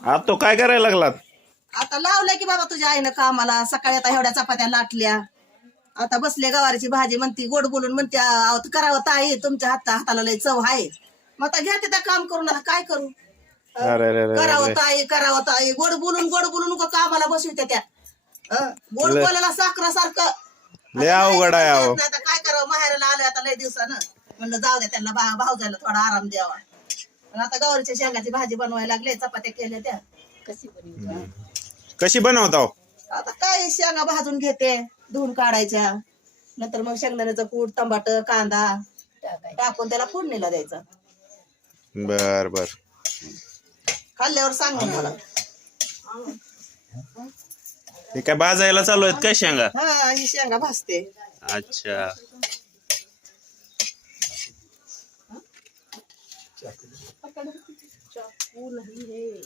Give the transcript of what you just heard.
आता तो काय करायला लागलात? आता लावलंय की बाबा तुझ्या आईनं कामाला. सकाळी आता एवढ्या चपात्या लाटल्या. आता बसले गवारीची भाजी म्हणती, गोड बोलून म्हणते करावं ताई तुमच्या हाताला लय चव आहे. मग आता घ्या तिथं काम करून, आता काय करू? करावं ताई गोड बोलून का कामाला बसवित्या त्या. गोड बोलायला साखरासारखं लय अवघड आहे अहो. आता काय करावं, माहेराला आलोय आता लय दिवसानं. म्हणलं जाऊ द्या त्यांना भाऊजाला थोडा आराम द्यावा. पण आता गवारीच्या शेंगाची भाजी बनवायला लागले, चपात्या केल्या त्या. कशी बनवता? आता काय शेंगा भाजून घेते, धुवून काढायच्या, नंतर मग शेंगदाण्याचं कूट, टमाट, कांदा टाकून त्याला फोडणीला द्यायचा. बर बर. खाल्ल्यावर सांग मला. हे काय भाजायला चालू आहेत काय शेंगा? हा, ही शेंगा भाजते. अच्छा. चाकू नाही हे.